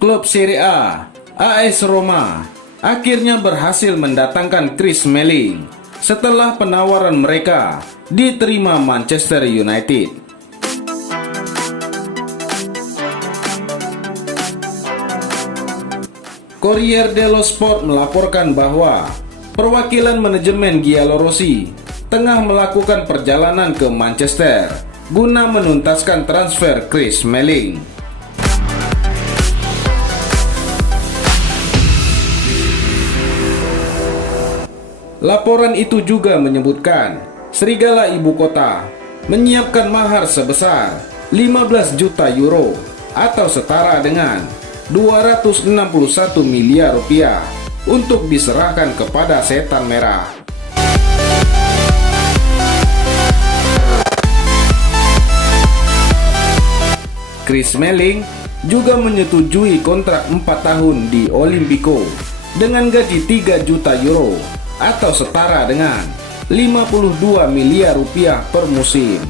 Klub Serie A, AS Roma, akhirnya berhasil mendatangkan Chris Smalling setelah penawaran mereka diterima Manchester United. Corriere dello Sport melaporkan bahwa perwakilan manajemen Giallorossi tengah melakukan perjalanan ke Manchester guna menuntaskan transfer Chris Smalling. Laporan itu juga menyebutkan Serigala Ibu Kota menyiapkan mahar sebesar 15 juta euro atau setara dengan 261 miliar rupiah untuk diserahkan kepada Setan Merah. Chris Smalling juga menyetujui kontrak 4 tahun di Olimpico dengan gaji 3 juta euro atau setara dengan 52 miliar rupiah per musim.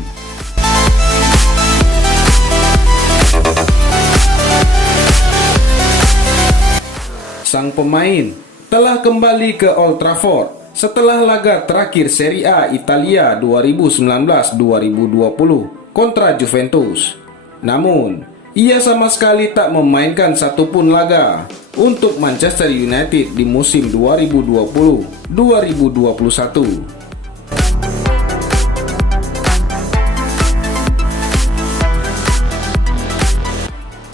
Sang pemain telah kembali ke Old Trafford setelah laga terakhir Serie A Italia 2019-2020 kontra Juventus. Namun, ia sama sekali tak memainkan satupun laga untuk Manchester United di musim 2020-2021.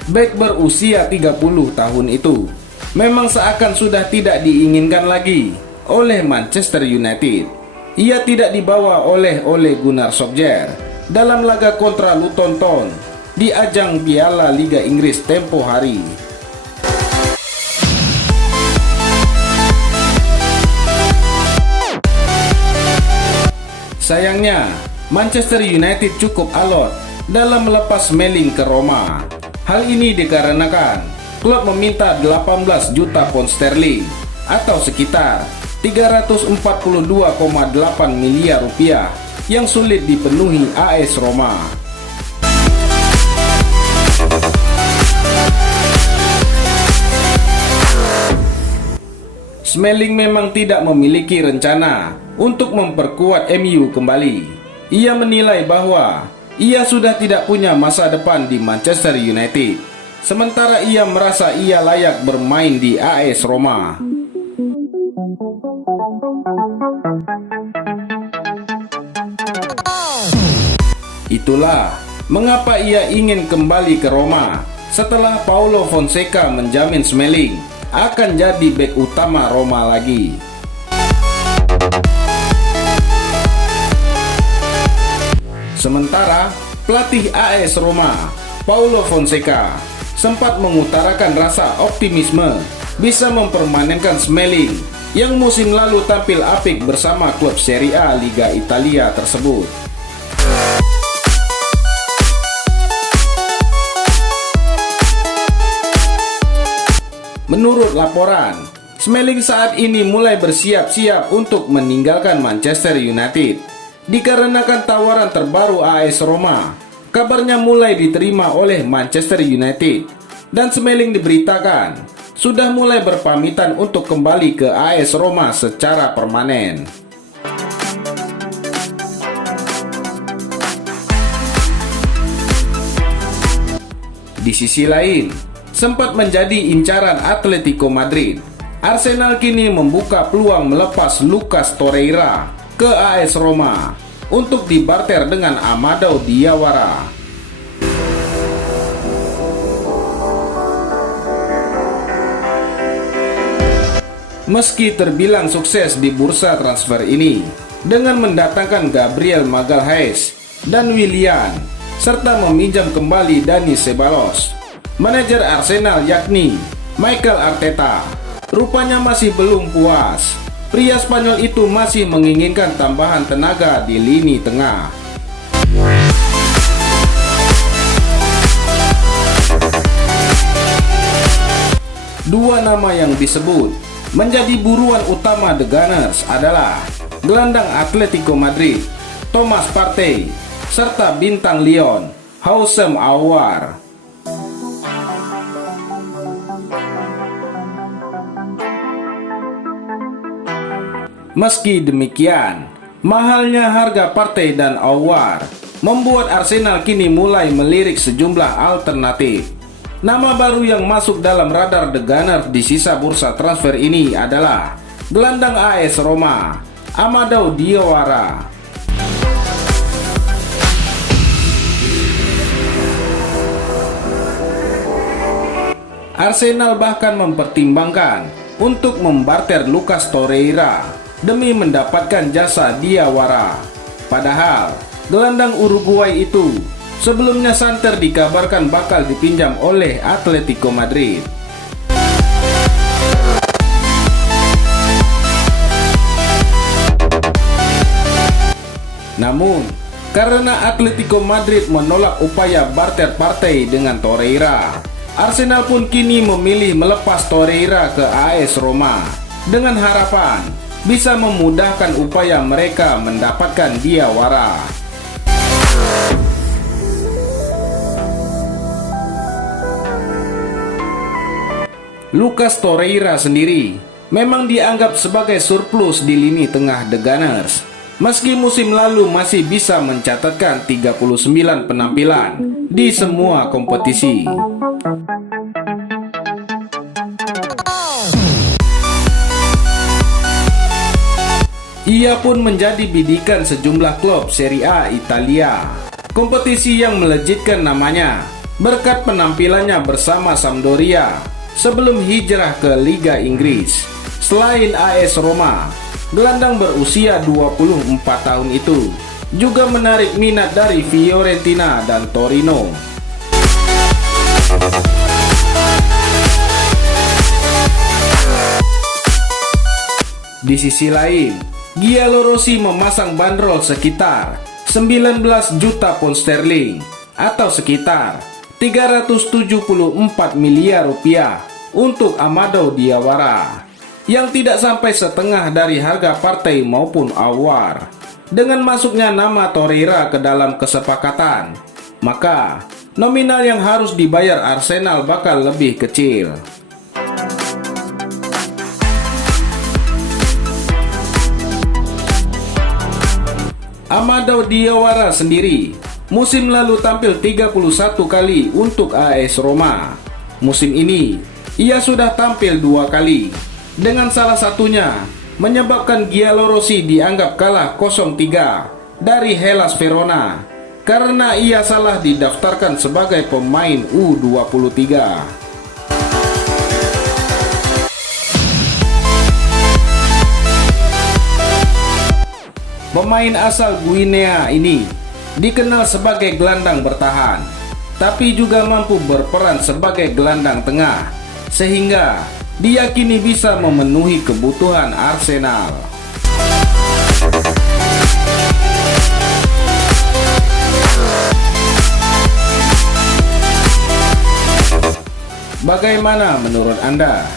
Bek berusia 30 tahun itu memang seakan sudah tidak diinginkan lagi oleh Manchester United. Ia tidak dibawa oleh Ole Gunnar Solskjaer dalam laga kontra Luton Town di ajang Piala Liga Inggris tempo hari. Sayangnya, Manchester United cukup alot dalam melepas Smalling ke Roma. Hal ini dikarenakan klub meminta 18 juta pound sterling atau sekitar 342,8 miliar rupiah yang sulit dipenuhi AS Roma. Smalling memang tidak memiliki rencana untuk memperkuat MU kembali. Ia menilai bahwa ia sudah tidak punya masa depan di Manchester United, sementara ia merasa ia layak bermain di AS Roma. Itulah mengapa ia ingin kembali ke Roma setelah Paulo Fonseca menjamin Smalling akan jadi bek utama Roma lagi. Sementara pelatih AS Roma, Paulo Fonseca, sempat mengutarakan rasa optimisme bisa mempermanenkan Smalling yang musim lalu tampil apik bersama klub Serie A Liga Italia tersebut. Menurut laporan, Smalling saat ini mulai bersiap-siap untuk meninggalkan Manchester United dikarenakan tawaran terbaru AS Roma. Kabarnya mulai diterima oleh Manchester United dan Smalling diberitakan sudah mulai berpamitan untuk kembali ke AS Roma secara permanen. Di sisi lain, sempat menjadi incaran Atletico Madrid, Arsenal kini membuka peluang melepas Lucas Torreira ke AS Roma untuk dibarter dengan Amadou Diawara. Meski terbilang sukses di bursa transfer ini dengan mendatangkan Gabriel Magalhaes dan Willian serta meminjam kembali Dani Ceballos, manajer Arsenal yakni Mikel Arteta rupanya masih belum puas. Pria Spanyol itu masih menginginkan tambahan tenaga di lini tengah. Dua nama yang disebut menjadi buruan utama The Gunners adalah gelandang Atletico Madrid Thomas Partey serta bintang Lyon Houssem Aouar. Meski demikian, mahalnya harga Partey dan Aouar membuat Arsenal kini mulai melirik sejumlah alternatif. Nama baru yang masuk dalam radar The Gunners di sisa bursa transfer ini adalah gelandang AS Roma, Amadou Diawara. Arsenal bahkan mempertimbangkan untuk membarter Lucas Torreira demi mendapatkan jasa Diawara. Padahal gelandang Uruguay itu sebelumnya santer dikabarkan bakal dipinjam oleh Atletico Madrid. Namun, karena Atletico Madrid menolak upaya barter Partey dengan Torreira, Arsenal pun kini memilih melepas Torreira ke AS Roma dengan harapan bisa memudahkan upaya mereka mendapatkan Diawara. Lucas Torreira sendiri memang dianggap sebagai surplus di lini tengah The Gunners. Meski musim lalu masih bisa mencatatkan 39 penampilan di semua kompetisi. Ia pun menjadi bidikan sejumlah klub Serie A Italia, kompetisi yang melejitkan namanya berkat penampilannya bersama Sampdoria sebelum hijrah ke Liga Inggris. Selain AS Roma, gelandang berusia 24 tahun itu juga menarik minat dari Fiorentina dan Torino. Di sisi lain, Giallorossi memasang bandrol sekitar 19 juta pound sterling atau sekitar 374 miliar rupiah untuk Amadou Diawara, yang tidak sampai setengah dari harga Partey maupun Aouar. Dengan masuknya nama Torreira ke dalam kesepakatan, maka nominal yang harus dibayar Arsenal bakal lebih kecil. Amadou Diawara sendiri musim lalu tampil 31 kali untuk AS Roma. Musim ini ia sudah tampil 2 kali, dengan salah satunya menyebabkan Giallorossi dianggap kalah 0-3 dari Hellas Verona karena ia salah didaftarkan sebagai pemain U23. Pemain asal Guinea ini dikenal sebagai gelandang bertahan, tapi juga mampu berperan sebagai gelandang tengah, sehingga diyakini bisa memenuhi kebutuhan Arsenal. Bagaimana menurut Anda?